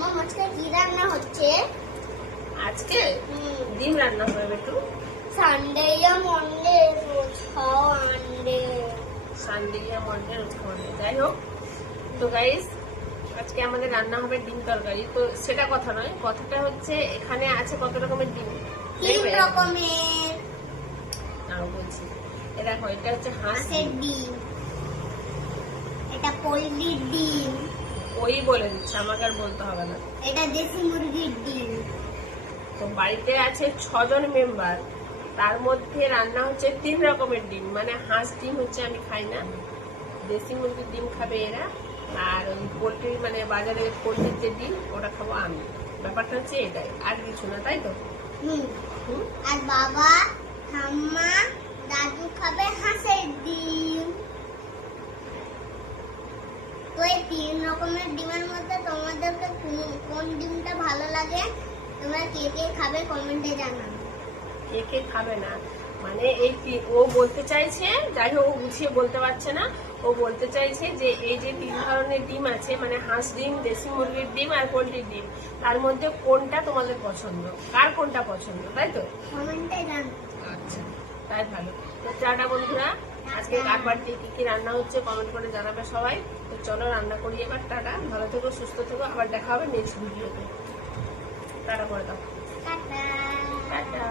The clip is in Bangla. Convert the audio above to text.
মামা আজকে কি রান্না হচ্ছে? আজকে ডিম রান্না হবে একটু। সানডে या মন্ডে রোজ খাও আন্ডে। সানডে या মন্ডে রোজ খাওয়া নেই। যাই হোক, তো গাইস আজকে আমাদের রান্না হবে ডিম তরকারি। তো সেটা কথা নয়, কথাটা হচ্ছে এখানে আছে কত রকমের ডিম। 3 রকমের। আরো বলছি, এ দেখো এটা হচ্ছে হাঁসের ডিম, এটা পোলট্রির ডিম, ওই বলে দিচ্ছে, আমাকে আর বলতে হবে না। এটা দেশি মুরগির ডিম। তো বাড়িতে আছে 6 জন মেম্বার, তার মধ্যে রান্না হচ্ছে 3 রকমের ডিম। মানে হাঁস ডিম হচ্ছে আমি খাই না, দেশি মুরগির ডিম খাবে এরা, আর ওই পোলট্রি মানে বাজারের পোলট্রির যে ডিম ওটা খাবো আমি। ব্যাপারটা হচ্ছে এটাই, আর কিছু না, তাই তো? আর বাবা, ঠাম্মা, দাদু খাবে হাঁসের ডিম। তো এই 3 রকমের ডিমের মধ্যে তোমাদেরকে কোন ডিমটা ভালো লাগে, তোমরা কে কে খাবে কমেন্টে জানাবে। কে কে খাবে না মানে ও বলতে চাইছে, যাই হোক ও গুছিয়ে বলতে পারছে না, ও বলতে চাইছে যে এই যে 3 ধরনের ডিম আছে, মানে হাঁস ডিম, দেশি মুরগির ডিম আর পোলট্রির ডিম, তার মধ্যে কোনটা তোমাদের পছন্দ, কার কোনটা পছন্দ, তাই তো? কমেন্টে জানাবে। আচ্ছা, তাই ভালো। তো টাটা বন্ধুরা, আজকে কার বাড়িতে কি কি রান্না হচ্ছে কমেন্ট করে জানাবে সবাই। তো চলো রান্না করি এবার। টাটা, ভালো থেকো, সুস্থ থেকো, আবার দেখা হবে নেক্সট ভিডিওতে। টাটা করে দাও। টাটা। টাটা।